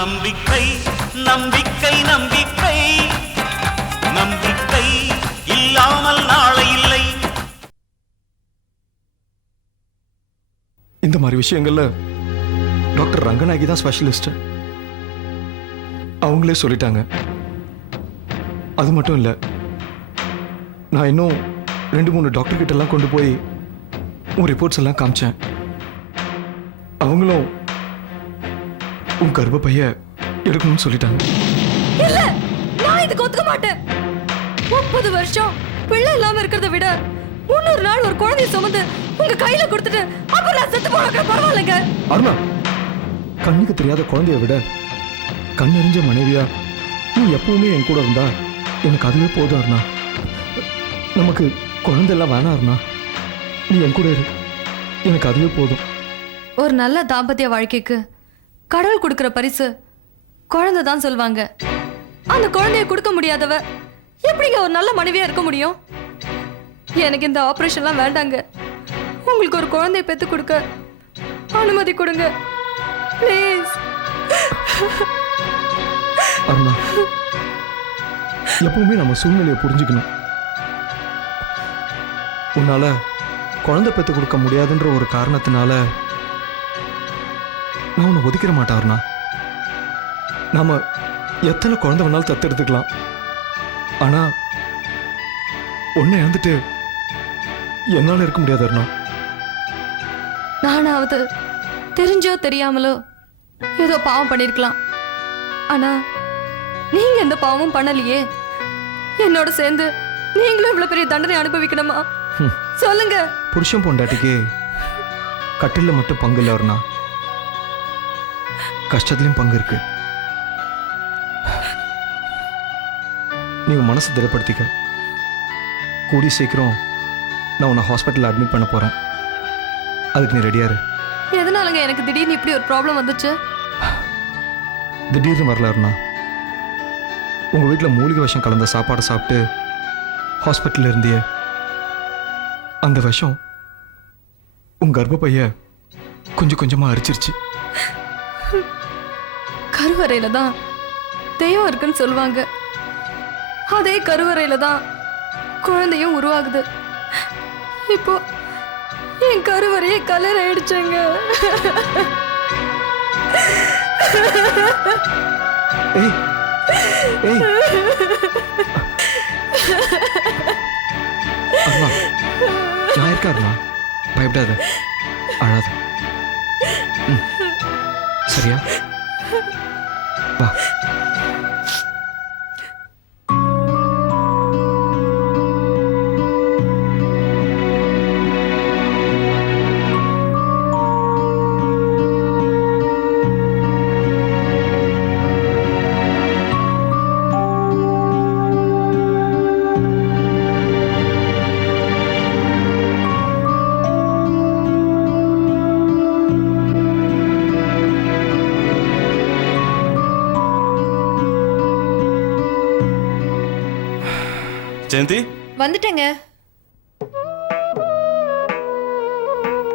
நம்பிக்கை நம்பிக்கை நம்பிக்கை நம்பிக்கை இல்லாமல் நாளை இல்லை. இந்த மாதிரி விஷயங்கள்ல டாக்டர் ரங்கநாயகி தான் ஸ்பெஷலிஸ்ட். அவங்களே சொல்லிட்டாங்க. அது மட்டும் இல்லை, நான் இன்னும் 2-3 டாக்டர் கிட்ட எல்லாம் கொண்டு போய் உன் ரிப்போர்ட்ஸ் எல்லாம் காமிச்சேன். அவங்களும் உன் கர்ப்பப்பைய எடுக்கணும்னு சொல்லிட்டாங்க. இல்ல, நான் இதுக்கு ஒத்துக்க மாட்டேன். 30 வருஷம் பிள்ளை இல்லாம இருக்கிறத விட 300 நாள் ஒரு குழந்தைய சுமந்து உங்க கையில கொடுத்துட்டு அப்புறம் நான் செத்து போன பரவாயில்லைங்க. அருணா, கண்ணுக்கு தெரியாத குழந்தைய விட கண்ணறிஞ்ச மனைவியா நீ எப்பவுமே என் கூட இருந்தா எனக்கு அதுவே போதும் அருணா. நமக்கு குழந்தை எல்லாம் வேணாம் அருணா. நீ என் கூட இரு, எனக்கு அதுவே போதும். ஒரு நல்ல தாம்பத்திய வாழ்க்கைக்கு கடவுள் கொடுக்கிற பரிசு குழந்தை தான் சொல்வாங்க. அந்த குழந்தைய கொடுக்க முடியாதவ எப்படிங்க ஒரு நல்ல மனைவியா இருக்க முடியும்? எனக்கு இந்த ஆபரேஷன்லாம் வேண்டாங்க. உங்களுக்கு ஒரு குழந்தைய பெத்து கொடுக்க அனுமதி கொடுங்க ப்ளீஸ். அருணா, எப்பவுமே நம்ம சூழ்நிலையை புரிஞ்சுக்கணும். உன்னால குழந்தை பெத்து கொடுக்க முடியாதுன்ற ஒரு காரணத்தினால நான் உன்னை ஒதுக்கிற மாட்டேன் அருணா. நாம எத்தனை குழந்தை வேணாலும் தத்தெடுத்துக்கலாம். ஆனா உன்னை இழந்துட்டு என்னால இருக்க முடியாது அருணா. நானாவது தெரிஞ்சோ தெரியாமலோ ஏதோ பாவம் பண்ணிருக்கலாம். ஆனா நீங்க எந்த பாவமும் பண்ணலையே. என்னோட சேர்ந்து நீங்களும் இவ்வளவு பெரிய தண்டனை அனுபவிக்கணுமா? சொல்லுங்க. புருஷன் பொண்டாட்டிக்கு கட்டில மட்டும் பங்கு இல்லை அருணா, கஷ்டத்துலயும் பங்கு இருக்கு. நீங்க மனசை திடப்படுத்திக்க. கூடி சீக்கிரம் நான் உன்னை ஹாஸ்பிட்டல் அட்மிட் பண்ண போறேன். அதுக்கு நீ ரெடியா இரு. எதனாலங்க எனக்கு திடீர்னு இப்படி ஒரு ப்ராப்ளம் வந்துச்சு? திடீர்னு வரல அருணா. உங்க வீட்டில் மூலிகை விஷம் கலந்த சாப்பாடை சாப்பிட்டு ஹாஸ்பிட்டல் இருந்தியே, அந்த விஷம் உங்க கர்ப்பப்பைய கொஞ்சம் கொஞ்சமா அரிச்சிருச்சு. கருவறையில தான் தெய்வம் இருக்குன்னு சொல்லுவாங்க. அதே கருவறையில தான் குழந்தையும் உருவாகுது. இப்போ என் கருவறையே கலர் ஆயிடுச்சுங்க. ஏய் ஏய் அருணா, நான் இருக்கா அருணா, பயப்படாத, அழாத. சரியா? வா. ஜெயந்தி, வந்துட்டேங்க.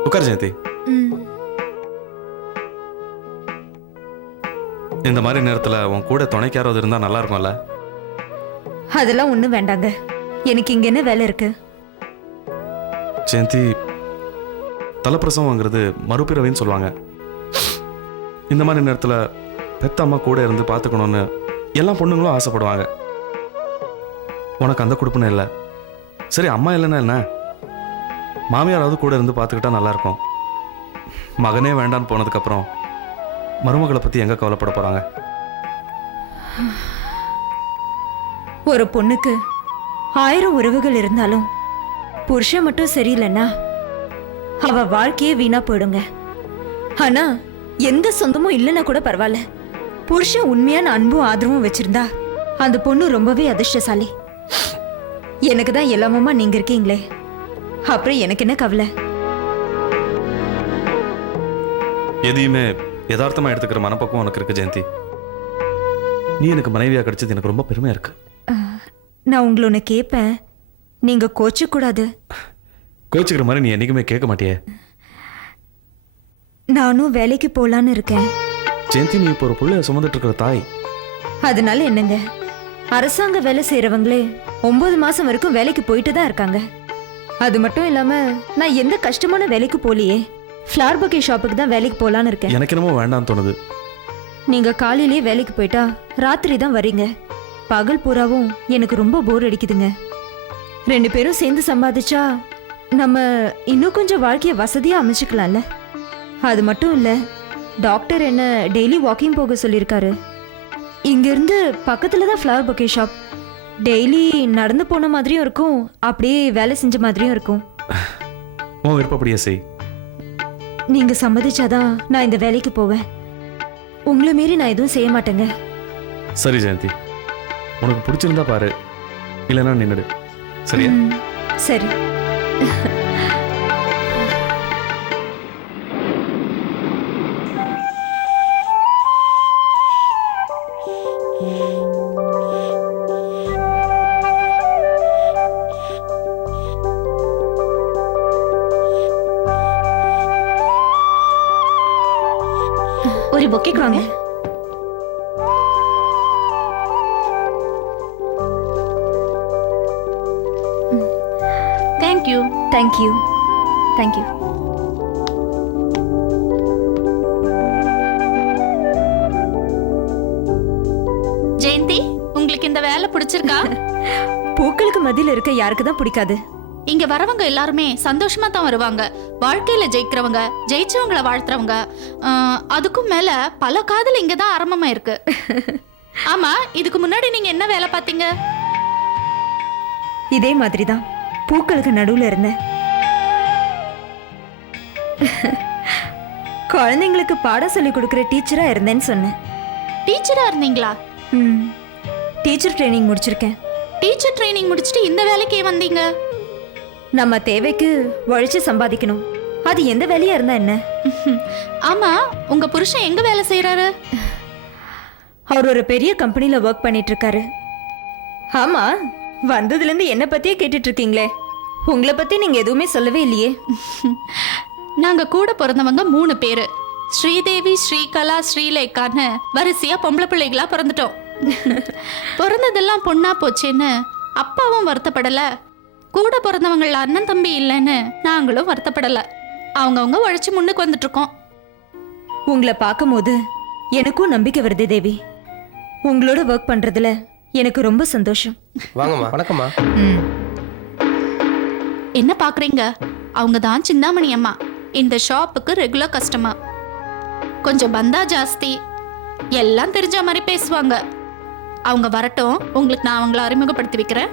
உட்கார் ஜெயந்தி. இந்த மாதிரி நேரத்துல உன் கூட துணைக்கு யாராவது இருந்தா நல்லா இருக்கும்ல? அதெல்லாம் ஒண்ணும் வேண்டாங்க. எனக்கு இங்க என்ன வேலை இருக்கு? ஜெயந்தி, தலைப்பிரசவங்கிறது மறுபிறவின்னு சொல்லுவாங்க. இந்த மாதிரி நேரத்துல பெத்த அம்மா கூட இருந்து பார்த்துக்கணும்னு எல்லா பொண்ணுங்களும் ஆசைப்படுவாங்க. உனக்கு அந்த கொடுப்புன்னு இல்லை. சரி, அம்மா இல்லைன்னா என்ன, மாமியாராவது கூட இருந்து பார்த்துக்கிட்டா நல்லா இருக்கும். மகனே வேண்டான்னு போனதுக்கப்புறம் மருமகளை பற்றி எங்கே கவலைப்பட போகிறாங்க? ஒரு பொண்ணுக்கு 1000 உறவுகள் இருந்தாலும் புருஷன் மட்டும் சரியில்லைன்னா அவ வாழ்க்கையே வீணா போயிடுங்க. ஆனா எந்த சொந்தமும் இல்லைன்னா கூட பரவாயில்ல, புருஷன் உண்மையான அன்பும் ஆதரவும் வச்சிருந்தா அந்த பொண்ணு ரொம்பவே அதிர்ஷ்டசாலி. எனக்கு தான் எல்லாமுமா நீங்க இருக்கீங்களே, அப்புறம் எனக்கு என்ன கவலை? எதையுமே யதார்த்தமா எடுத்துக்கிற மனப்பக்குவம் உனக்கு இருக்கு ஜெயந்தி. நீ எனக்கு மனைவியா கிடைச்சது எனக்கு ரொம்ப பெருமையா இருக்கு. நான் உங்களை ஒன்று கேட்பேன், நீங்க கோச்சக்கூடாது. கோச்சுக்கிற மாதிரி நீ என்னைக்குமே கேட்க மாட்டியே. நானும் வேலைக்கு போலான்னு இருக்கேன். ஜெயந்தி, நீ இப்போ ஒரு புள்ளைய சுமந்துட்டு இருக்கிற தாய். அதனால என்னங்க, அரசாங்க வேலை செய்யறவங்களே 9 மாசம் வரைக்கும் வேலைக்கு போயிட்டு தான் இருக்காங்க. அது மட்டும் இல்லாம நான் எந்த கஷ்டமான வேலைக்கு போலியே, ஃப்ளார் பொக்கே ஷாப்புக்கு தான் வேலைக்கு போலான்னு இருக்கேன். எனக்கு என்னமோ வேண்டாம்னு தோணுது. நீங்க காலையிலேயே வேலைக்கு போயிட்டா ராத்திரி தான் வரீங்க. பகல் பூராவும் எனக்கு ரொம்ப போர் அடிக்குதுங்க. 2 பேரும் சேர்ந்து சம்பாதிச்சா நம்ம இன்னும் கொஞ்சம் வாழ்க்கைய வசதியா அமைச்சுக்கலாம்ல. அது மட்டும் இல்ல, டாக்டர் என்ன டெய்லி வாக்கிங் போக சொல்லியிருக்காரு. இங்கிருந்து பக்கத்துல தான் ஃப்ளவர் பொக்கே ஷாப். டெய்லி நடந்து போன மாதிரியும் இருக்கும், அப்படியே வேலை செஞ்ச மாதிரியும் இருக்கும். உன் விருப்பப்படியே செய். நீங்க சம்மதிச்சாதான் நான் இந்த வேலைக்கு போவேன். உங்களை மீறி நான் எதுவும் செய்ய மாட்டேங்க. சரி ஜெயந்தி, உனக்கு பிடிச்சிருந்தா பாரு, இல்லைன்னா நின்னுடு. சரியா? சரி. ஒரு பொக்கேக்கு வாங்க. தேங்க்யூ. தேங்க்யூ. தேங்க்யூ. ஜெயந்தி, உங்களுக்கு இந்த வேலை பிடிச்சிருக்கா? பூக்களுக்கு மத்தியில இருக்க யாருக்கு தான் பிடிக்காது? இங்க வரவங்க எல்லாருமே சந்தோஷமா தான் வருவாங்க. வாழ்க்கையில ஜெயிக்கிறவங்க, ஜெயிச்சவங்கள வாழ்த்துறவங்க, அதுக்கும் மேல பல காதல் இங்க தான் ஆரம்பமா இருக்கு. ஆமா, இதுக்கு முன்னாடி நீங்க என்ன வேலை பார்த்தீங்க? இதே மாதிரி தான் பூக்களுக்கு நடுவுல இருந்தேன். குழந்தைங்களுக்கு பாடம் சொல்லி கொடுக்கிற டீச்சரா இருந்தேன்னு சொன்னேன். டீச்சரா இருந்தீங்களா? டீச்சர் ட்ரைனிங் முடிச்சிருக்கேன். டீச்சர் ட்ரைனிங் முடிச்சிட்டு இந்த வேலைக்கே வந்தீங்க? நம்ம தேவைக்கு உழைச்சு சம்பாதிக்கணும். அது எந்த வேலையா இருந்தா என்ன? ஆமா, உங்க புருஷன் எங்க வேலை செய்யறாரு? அவர் ஒரு பெரிய கம்பெனில ஒர்க் பண்ணிட்டு இருக்காரு. ஆமா, வந்ததுல இருந்து என்ன பத்தியே கேட்டுட்டு இருக்கீங்களே, உங்களை பத்தி நீங்க எதுவுமே சொல்லவே இல்லையே. நாங்க கூட பிறந்தவங்க 3 பேரு. ஸ்ரீதேவி, ஸ்ரீகலா, ஸ்ரீலேகான்னு வரிசையா பொம்பளை பிள்ளைகளா பிறந்துட்டோம். பிறந்ததெல்லாம் பொண்ணா போச்சேன்னு அப்பாவும் வருத்தப்படல, கூட பிறந்தவங்கள அண்ணன் தம்பி இல்லைன்னு நாங்களும் வருத்தப்படல. அவங்கவுங்க உழைச்சு முன்னுக்கு வந்துட்டு இருக்கோம். உங்களை பார்க்கும்போது எனக்கும் நம்பிக்கை வருது தேவி. உங்களோட ஒர்க் பண்றதுல எனக்கு ரொம்ப சந்தோஷம். வாங்கம்மா. வணக்கம்மா. என்ன பாக்குறீங்க? அவங்க தான் சிந்தாமணி அம்மா, இந்த ஷாப்புக்கு ரெகுலர் கஸ்டமர். கொஞ்சம் பந்தா ஜாஸ்தி, எல்லாம் தெரிஞ்ச மாதிரி பேசுவாங்க. அவங்க வரட்டும், உங்களுக்கு நான் அவங்கள அறிமுகப்படுத்தி வைக்கிறேன்.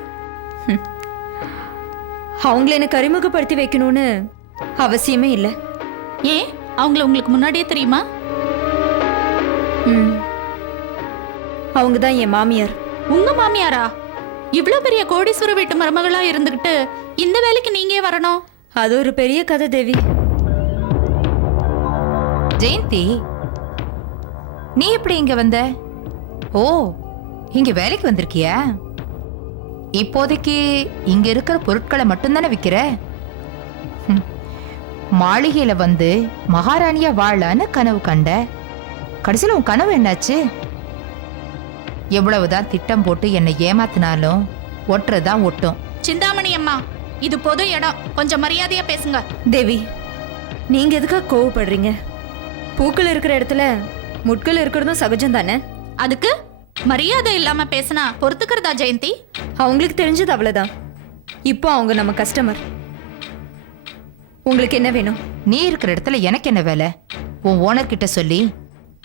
அவங்கள எனக்கு அறிமுகப்படுத்தி வைக்கணும்னு அவசியமே இல்லை. ஏன், அவங்கள உங்களுக்கு முன்னாடியே தெரியுமா? அவங்க தான் என் மாமியார். உங்க மாமியாரா? இவ்ளோ பெரிய கோடீஸ்வர வீட்டு மருமகளா இருந்துகிட்டு இந்த வேலைக்கு நீங்க வரணும்? அது ஒரு பெரிய கதை தேவி. ஜெயந்தி, நீ எப்படி இங்க வந்த? ஓ, இங்க வேலைக்கு வந்திருக்கியா? இப்போதைக்கு இங்க இருக்கிற பொருட்களை மட்டும்தானே விக்கிற? மாளிகையில வந்து மகாராணியா வாழலான்னு கனவு கண்ட. கடைசியில் உன் கனவு என்னாச்சு? எவ்வளவுதான் திட்டம் போட்டு என்னை ஏமாத்தினாலும் ஒட்டுறதுதான் ஒட்டும். சிந்தாமணி அம்மா, இது பொது இடம், கொஞ்சம் மரியாதையா பேசுங்க. தேவி, நீங்க எதுக்காக கோவப்படுறீங்க? பூக்கள் இருக்கிற இடத்துல முட்கள் இருக்கிறதும் சகஜம் தானே. அதுக்கு மரியாதை இல்லாம பேசினா பொறுத்துக்கிறதா ஜெயந்தி? அவங்களுக்கு தெரிஞ்சது அவ்வளவுதான். இப்போ அவங்க நம்ம கஸ்டமர். உங்களுக்கு என்ன வேணும்? நீ இருக்கிற இடத்துல எனக்கு என்ன வேலை? உன் ஓனர் கிட்ட சொல்லி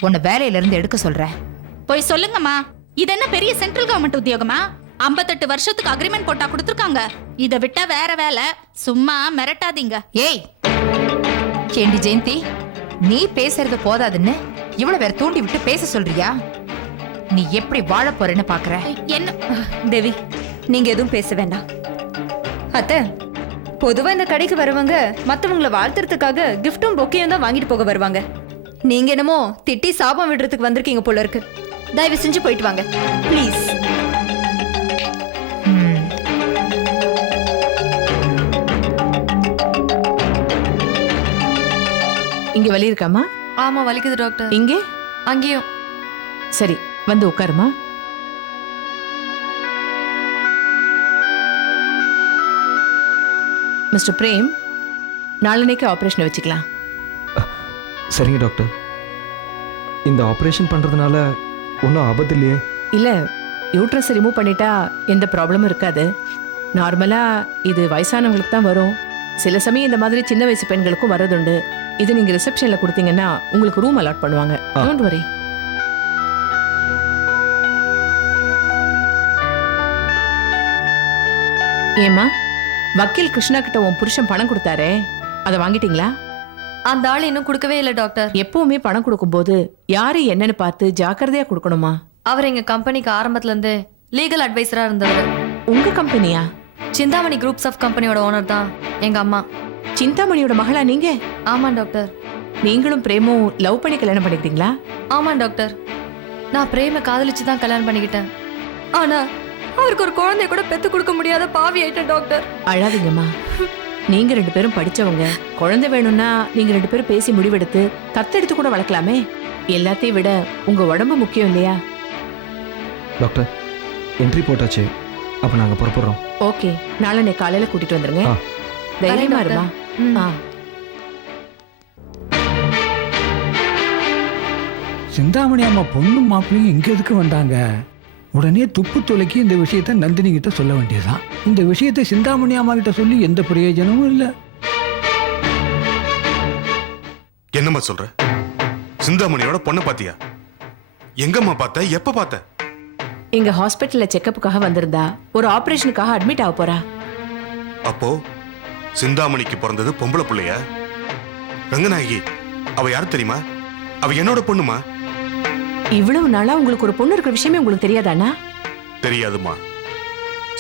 உன்னை வேலையில இருந்து எடுக்க சொல்றேன். போய் சொல்லுங்கம்மா. இது என்ன பெரிய சென்ட்ரல் கவர்மெண்ட் உத்தியோகமா? 58 வருஷத்துக்கு அக்ரிமெண்ட் போட்டா கொடுத்துருக்காங்க. இதை விட்டா வேற வேலை. சும்மா மிரட்டாதீங்க. ஏய் ஏண்டி ஜெயந்தி, நீ பேசுறது போதாதுன்னு இவ்வளவு வேற தூண்டி விட்டு பேச சொல்றியா? நீ எப்படி வாழ போறேன்னு பாக்குற? என்ன தேவி, நீங்க எதுவும் பேச வேண்டாம். அத்தை, பொதுவா இந்த கடைக்கு வரவங்க மத்தவங்களை வாழ்த்துறதுக்காக கிஃப்டும் பொக்கையும் தான் வாங்கிட்டு போக வருவாங்க. நீங்க என்னமோ திட்டி சாபம் விடுறதுக்கு வந்திருக்கீங்க போல இருக்கு. தயவு செஞ்சு போயிட்டு வாங்க ப்ளீஸ். இங்க வலி இருக்காமா? ஆமா, வலிக்குது டாக்டர். இங்கே அங்கேயும். சரி, வந்து உட்காருமா. மிஸ்டர் பிரேம், நாளன்னைக்கு ஆபரேஷன் வச்சுக்கலாம். சரிங்க டாக்டர். இந்த ஆப்ரேஷன் பண்ணுறதுனால ஒன்றும் ஆபத்து இல்லையே? இல்ல, யூட்ரஸ் ரிமூவ் பண்ணிட்டா எந்த ப்ராப்ளமும் இருக்காது. நார்மலா இது வயசானவங்களுக்கு தான் வரும். சில சமயம் இந்த மாதிரி சின்ன வயசு பெண்களுக்கும் வரதுண்டு. இது நீங்க ரிசப்ஷன்ல கொடுத்தீங்கன்னா உங்களுக்கு ரூம் அலாட் பண்ணுவாங்க. Don't worry. ஏமா, வக்கீல் கிருஷ்ணா கிட்ட உன் புருஷன் பணம் கொடுத்தாரே, அதை வாங்கிட்டீங்களா? அந்த ஆள் இன்னும் கொடுக்கவே இல்லை டாக்டர். எப்பவுமே பணம் கொடுக்கும்போது யாரு என்னன்னு பார்த்து ஜாக்கிரதையா கொடுக்கணுமா? அவர் எங்க கம்பெனிக்கு ஆரம்பத்துல இருந்து லீகல் அட்வைசரா இருந்தவர். உங்க கம்பெனியா? சிந்தாமணி குரூப்ஸ் ஆஃப் கம்பெனியோட ஓனர் தான் எங்க அம்மா. சிந்தாமணியோட மகளா நீங்க? ஆமா டாக்டர். நீங்களும் பிரேமும் லவ் பண்ணி கல்யாணம் பண்ணிக்கிட்டீங்களா? ஆமா டாக்டர். நான் பிரேம காதலிச்சு தான் கல்யாணம் பண்ணிக்கிட்டேன். ஆனா அவருக்கு ஒரு குழந்தைய கூட பெத்து கொடுக்க முடியாத பாவி ஆயிட்டேன் டாக்டர். அழாதீங்கம்மா. நீங்க 2 பேரும் படிச்சவங்க. குழந்தை வேணும்னா நீங்க 2 பேரும் பேசி முடிவெடுத்து தத்தெடுத்து கூட வளர்க்கலாமே. எல்லாத்தையும் விட உங்க உடம்பு முக்கியம் இல்லையா? டாக்டர், என்ட்ரி போட்டாச்சு. அப்போ நாங்கள் புறப்படுறோம். ஓகே, நாளை காலையில கூட்டிட்டு வந்துருங்க. தைரியமா இருமா. சிந்தாமணி அம்மா பொண்ணும் மாப்பிள்ளையும் இங்க எதுக்கு வந்தாங்க? உடனே துப்பு துளைக்கி இந்த விஷயத்த நந்தினி கிட்ட சொல்ல வேண்டியதுதான். இந்த விஷயத்தை சிந்தாமணி அம்மா கிட்ட சொல்லி எந்த பிரயோஜனமும் இல்லை. என்னம்மா சொல்ற? சிந்தாமணியோட பொண்ணை பாத்தியா? எங்கம்மா பார்த்த? எப்ப பார்த்த? எங்க ஹாஸ்பிட்டல்ல செக்கப்புக்காக வந்திருந்தா. ஒரு ஆபரேஷனுக்காக அட்மிட் ஆக போறா. அப்போ சிந்தாமணிக்கு பிறந்தது பொம்பளை பிள்ளையா? ரங்கநாயகி, அவ யாரு தெரியுமா? அவ என்னோட பொண்ணுமா. இவ்வளவு நாளா உங்களுக்கு ஒரு பொண்ணு இருக்கிற விஷயமே உங்களுக்கு தெரியாதானா? தெரியாதுமா.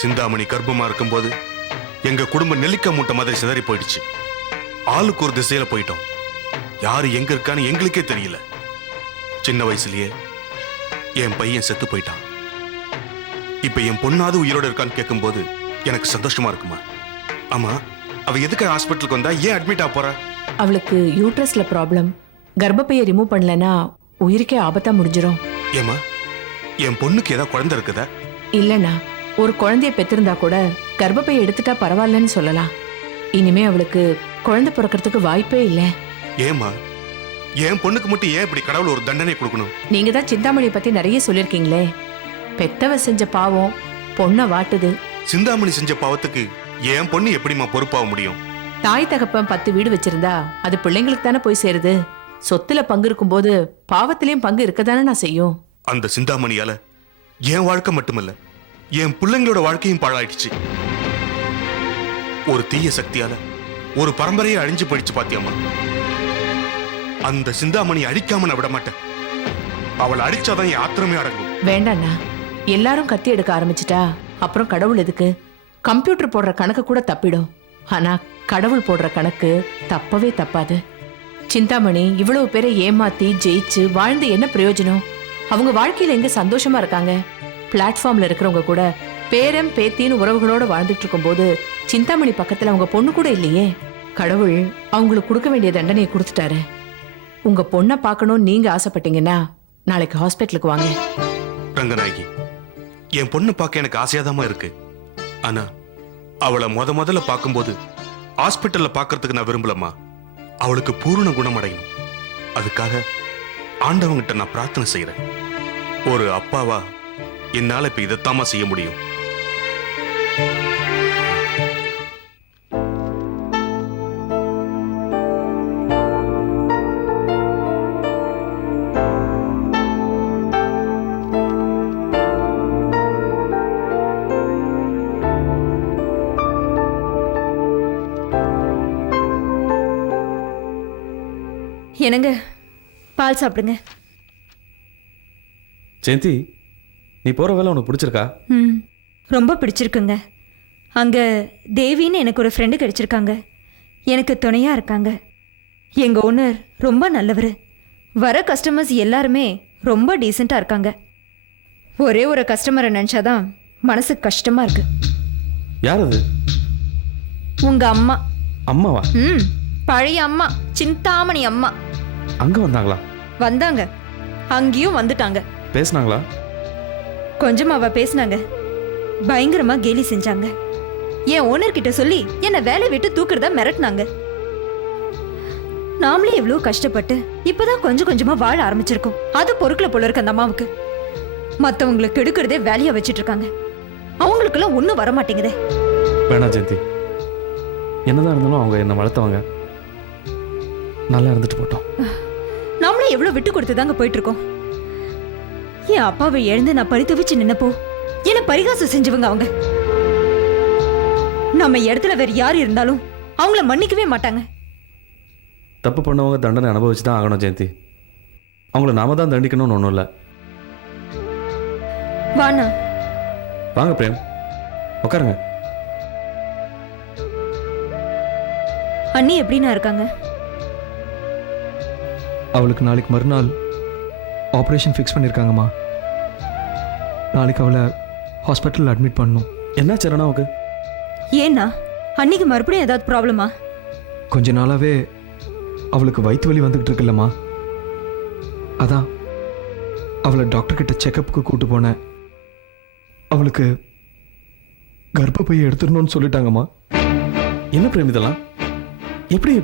சிந்தாமணி கர்ப்பமா இருக்கும்போது எங்க குடும்ப நெல்லிக்காய் மூட்டை மாதிரி சிதறி போயிடுச்சு. ஆளுக்கு ஒரு திசையில போயிட்டோம். யாரு எங்க இருக்கான்னு எங்களுக்கே தெரியல. சின்ன வயசுலயே என் பையன் செத்து போயிட்டான். இப்ப என் பொண்ணாவது உயிரோட இருக்கான்னு கேட்கும்போது எனக்கு சந்தோஷமா இருக்குமா? ஆமா, அவ எதுக்கு ஹாஸ்பிட்டலுக்கு வந்தா? ஏன் அட்மிட் ஆக போறா? அவளுக்கு யூட்ரஸ்ல ப்ராப்ளம். கர்ப்பப்பையை ரிமூவ் பண்ணலனா உயிருக்கே ஆபத்தா முடிஞ்சிரும். ஏமா, என் பொண்ணுக்கு ஏதாவது குழந்தை இருக்குதா? இல்லனா ஒரு குழந்தைய பெத்திருந்தா கூட கர்ப்பப்பையை எடுத்துட்டா பரவாயில்லன்னு சொல்லலாம். இனிமே அவளுக்கு குழந்தை பிறக்கிறதுக்கு வாய்ப்பே இல்ல. ஏமா, என் பொண்ணுக்கு மட்டும் ஏன் இப்படி கடவுள் ஒரு தண்டனை கொடுக்கணும்? நீங்க தான் சிந்தாமணி பத்தி நிறைய சொல்லிருக்கீங்களே. பெத்தவ செஞ்ச பாவம் பொண்ணை வாட்டுது. சிந்தாமணி செஞ்ச பாவத்துக்கு என் பொண்ணு எப்படிமா பொறுப்பாக முடியும்? தாய் தகப்பன் 10 வீடு வச்சிருந்தா அது பிள்ளைங்களுக்கு தானே போய் சேருது. சொத்துல பங்கு இருக்கும் போது பாவத்திலையும் பங்கு இருக்கதானே நான் செய்யும். அந்த சிந்தாமணியால என் வாழ்க்கை மட்டுமல்ல, என் பிள்ளைங்களோட வாழ்க்கையும் பாழாயிடுச்சு. ஒரு தீய சக்தியால ஒரு பரம்பரையை அழிஞ்சு போயிடுச்சு பாத்தியாமா. அந்த சிந்தாமணி அழிக்காம நான் விட மாட்டேன். அவளை அழிச்சாதான் என் ஆத்திரமே அடங்கும். வேண்டாண்ணா, எல்லாரும் கத்தி எடுக்க ஆரம்பிச்சிட்டா அப்புறம் கடவுள் எதுக்கு? கம்ப்யூட்டர் போடுற கணக்கு கூட தப்பிடும். ஆனா கடவுள் போடுற கணக்கு தப்பவே தப்பாது. சிந்தாமணி இவ்வளவு பேரை ஏமாத்தி ஜெயிச்சு வாழ்ந்து என்ன பிரயோஜனம்? அவங்க வாழ்க்கையில எங்க சந்தோஷமா இருக்காங்க? பிளாட்ஃபார்ம்ல இருக்கிறவங்க கூட பேரன் பேத்தின்னு உறவுகளோட வாழ்ந்துட்டு இருக்கும் போது சிந்தாமணி பக்கத்துல அவங்க பொண்ணு கூட இல்லையே. கடவுள் அவங்களுக்கு கொடுக்க வேண்டிய தண்டனையை கொடுத்துட்டாரு. உங்க பொண்ணை பார்க்கணும்னு நீங்க ஆசைப்பட்டீங்கன்னா நாளைக்கு ஹாஸ்பிட்டலுக்கு வாங்க. ரங்கநாயகி, என் பொண்ணு பார்க்க எனக்கு ஆசையாதாமா இருக்கு. ஆனா அவளை முதல்ல பார்க்கும்போது ஹாஸ்பிட்டல்ல பார்க்கறதுக்கு நான் விரும்பலம்மா. அவளுக்கு பூரண குணம் அடையணும். அதுக்காக ஆண்டவங்கிட்ட நான் பிரார்த்தனை செய்யறேன். ஒரு அப்பாவா என்னால இப்ப இதைத்தாமா செய்ய முடியும். என்னங்க, பால் சாப்பிடுங்க. ஜெயந்தி, நீ போற வேலை உனக்கு பிடிச்சிருக்கா? ரொம்ப பிடிச்சிருக்குங்க. அங்கே தேவின்னு எனக்கு ஒரு ஃப்ரெண்டு கிடைச்சிருக்காங்க. எனக்கு துணையாக இருக்காங்க. எங்கள் ஓனர் ரொம்ப நல்லவர். வர கஸ்டமர்ஸ் எல்லாருமே ரொம்ப டீசெண்டாக இருக்காங்க. ஒரே ஒரு கஸ்டமரை நினச்சாதான் மனசுக்கு கஷ்டமாக இருக்கு. யார் அது? உங்கள் அம்மா. அம்மாவா? பழைய அம்மா, சிந்தாமணி அம்மா. அங்க வந்தாங்களா? வந்தாங்க. அங்கேயும் வந்துட்டாங்க. பேசுனாங்களா? கொஞ்சம் அவ பேசினாங்க, பயங்கரமா கேலி செஞ்சாங்க. என் ஓனர் கிட்ட சொல்லி என்ன வேலை விட்டு தூக்குறதா மிரட்டினாங்க. நாமளே எவ்வளவு கஷ்டப்பட்டு இப்பதான் கொஞ்சம் கொஞ்சமா வாழ ஆரம்பிச்சிருக்கோம். அது பொறுக்கல போல இருக்கு அந்த அம்மாவுக்கு. மத்தவங்களுக்கு கெடுக்கிறதே வேலையா வச்சிட்டு இருக்காங்க. அவங்களுக்கெல்லாம் ஒண்ணும் வர மாட்டேங்குதே. வேணா ஜெயந்தி, என்னதான் இருந்தாலும் அவங்க என்னை வளர்த்தவங்க, நல்லா இருந்துட்டு போட்டோம். நாமளே எவ்வளவு விட்டு கொடுத்துதாங்க போயிட்டு இருக்கோம். என் அப்பாவை எழுந்து நான் பரிதவிச்சு நின்னப்போ என்ன பரிகாசம் செஞ்சவங்க அவங்க. நம்ம இடத்துல வேற யார் இருந்தாலும் அவங்கள மன்னிக்கவே மாட்டாங்க. தப்பு பண்ணவங்க தண்டனை அனுபவிச்சு தான் ஆகணும் ஜெயந்தி. அவங்கள நாம தான் தண்டிக்கணும்னு ஒன்றும் இல்லை. வாண்ணா. வாங்க பிரேம், உட்காருங்க. அண்ணி எப்படின்னா இருக்காங்க? அவளுக்கு நாளைக்கு மறுநாள் ஆப்ரேஷன் ஃபிக்ஸ் பண்ணியிருக்காங்கம்மா. நாளைக்கு அவளை ஹாஸ்பிட்டலில் அட்மிட் பண்ணணும். என்ன சரணாவுக்கு? ஏன்னா அன்னைக்கு மறுபடியும் ஏதாவது ப்ராப்ளமா? கொஞ்ச நாளாவே அவளுக்கு வயிற்று வலி வந்துக்கிட்டு இருக்குல்லம்மா. அதான் அவளை டாக்டர் கிட்ட செக்கப்புக்கு கூட்டு போனேன். அவளுக்கு கர்ப்பப்பையை எடுத்துடணும்னு சொல்லிட்டாங்கம்மா. என்ன பிரேம் இதெல்லாம்? எப்படி?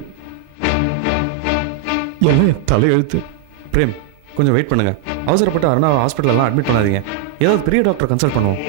எல்லாம் என் தலையெழுத்து. பிரேம், கொஞ்சம் வெயிட் பண்ணுங்க. அவசரப்பட்டு அருணா ஹாஸ்பிட்டலெல்லாம் அட்மிட் பண்ணாதீங்க. ஏதாவது பெரிய டாக்டர் கன்சல்ட் பண்ணுவோம்.